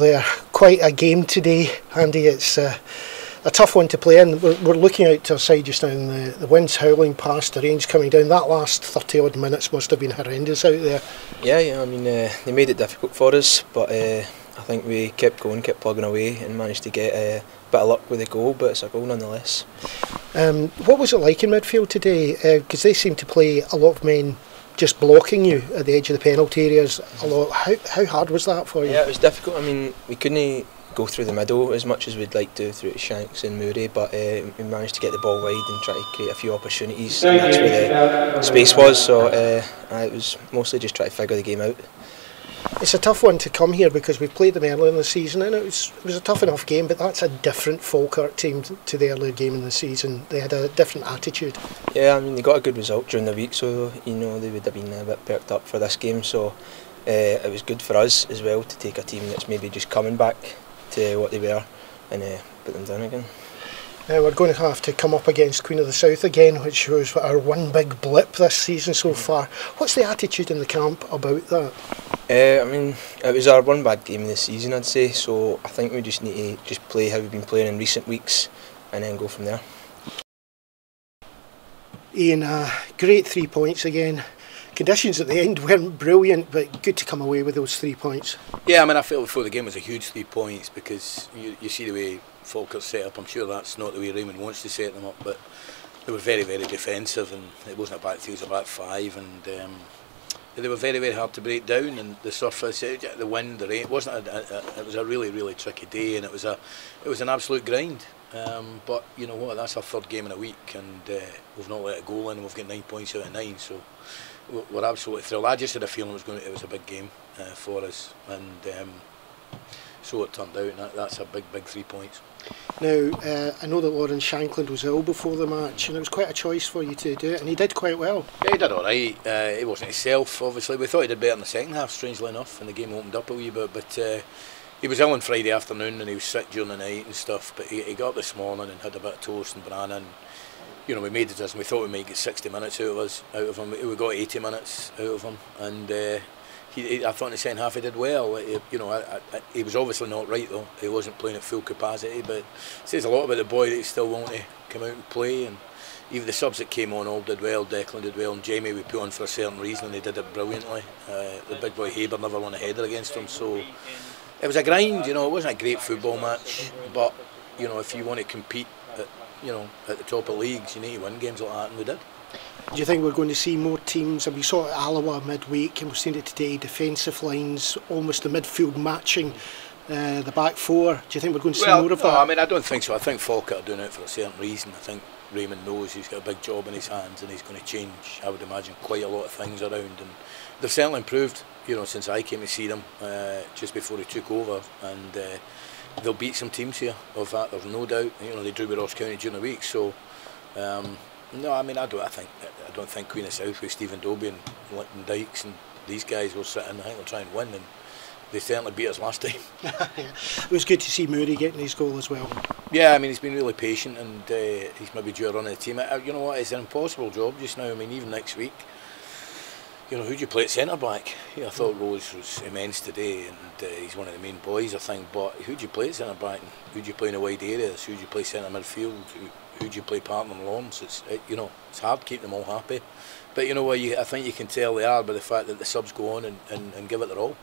there. Quite a game today, Andy. It's a tough one to play in. We're looking out to our side just now, and the wind's howling past, the rain's coming down. That last 30 odd minutes must have been horrendous out there. Yeah, I mean, they made it difficult for us, but I think we kept going, kept plugging away, and managed to get a bit of luck with the goal, but it's a goal nonetheless. What was it like in midfield today? Because they seemed to play a lot of men just blocking you at the edge of the penalty areas a lot. How hard was that for you? Yeah, it was difficult. I mean, we couldn't go through the middle as much as we'd like to through to Shanks and Murray, but we managed to get the ball wide and try to create a few opportunities, and that's where the space was. So it was mostly just trying to figure the game out. It's a tough one to come here because we've played them earlier in the season, and it was a tough enough game, but that's a different Falkirk team to the earlier game in the season. They had a different attitude. Yeah, I mean, they got a good result during the week, so they would have been a bit perked up for this game. So it was good for us as well to take a team that's maybe just coming back to what they were and put them down again. Now we're going to have to come up against Queen of the South again, which was our one big blip this season so far. What's the attitude in the camp about that? I mean, it was our one bad game of the season, I'd say, so I think we just need to just play how we've been playing in recent weeks and then go from there. Ian, great 3 points again. Conditions at the end weren't brilliant, but good to come away with those 3 points. Yeah, I mean, I felt before the game was a huge 3 points because you see the way Falkirk set up. I'm sure that's not the way Raymond wants to set them up, but they were very, very defensive, and it wasn't a back three, it was a back five, and they were very, very hard to break down. And the surface, the wind, the rain, it was a really, really tricky day, and it was an absolute grind. But you know what? That's our third game in a week, and we've not let a goal in, and we've got 9 points out of 9. So we're absolutely thrilled. I just had a feeling it was a big game for us, and so it turned out. And that's a big 3 points. Now, I know that Lawrence Shankland was ill before the match, and it was quite a choice for you to do it, and he did quite well. Yeah, he did all right. He wasn't himself, obviously. We thought he did better in the second half, strangely enough, and the game opened up a wee bit. But he was ill on Friday afternoon, and he was sick during the night and stuff. But he got up this morning and had a bit of toast and banana. And, you know, we made the decision. We thought we might get 60 minutes out of him. We got 80 minutes out of him, and I thought in the second half he did well. He was obviously not right though. He wasn't playing at full capacity, but it says a lot about the boy that he's still wanting to come out and play. And even the subs that came on all did well. Declan did well, and Jamie we put on for a certain reason, and he did it brilliantly. The big boy Haber never won a header against him, so it was a grind. You know, it wasn't a great football match, but you know, if you want to compete at the top of leagues, you need to win games like that, and we did. Do you think we're going to see more teams, and we saw it at Alloa midweek, and we've seen it today, defensive lines, almost the midfield matching the back four? Do you think we're going to see more of that? I mean, I don't think so. I think Falkirk are doing it for a certain reason. I think Raymond knows he's got a big job in his hands, and he's going to change, I would imagine, quite a lot of things around. And they've certainly improved, you know, since I came to see them just before he took over. And they'll beat some teams here, of that, there's no doubt. You know, they drew with Ross County during the week, so no, I mean, I don't think Queen of South with Stephen Dobie and Linton Dykes and these guys will sit in. I think they'll try and win, and they certainly beat us last time. It was good to see Murray getting his goal as well. Yeah, I mean, he's been really patient, and he's maybe due a run of the team. You know what, it's an impossible job just now. I mean, even next week, you know, who do you play at centre back? Yeah, I thought Rose was immense today, and he's one of the main boys, I think. But who do you play at centre back? Who do you play in the wide areas? Who do you play centre midfield? Who do you play partner in Lawrence? You know, it's hard to keep them all happy. But you know what? I think you can tell they are by the fact that the subs go on and give it their all.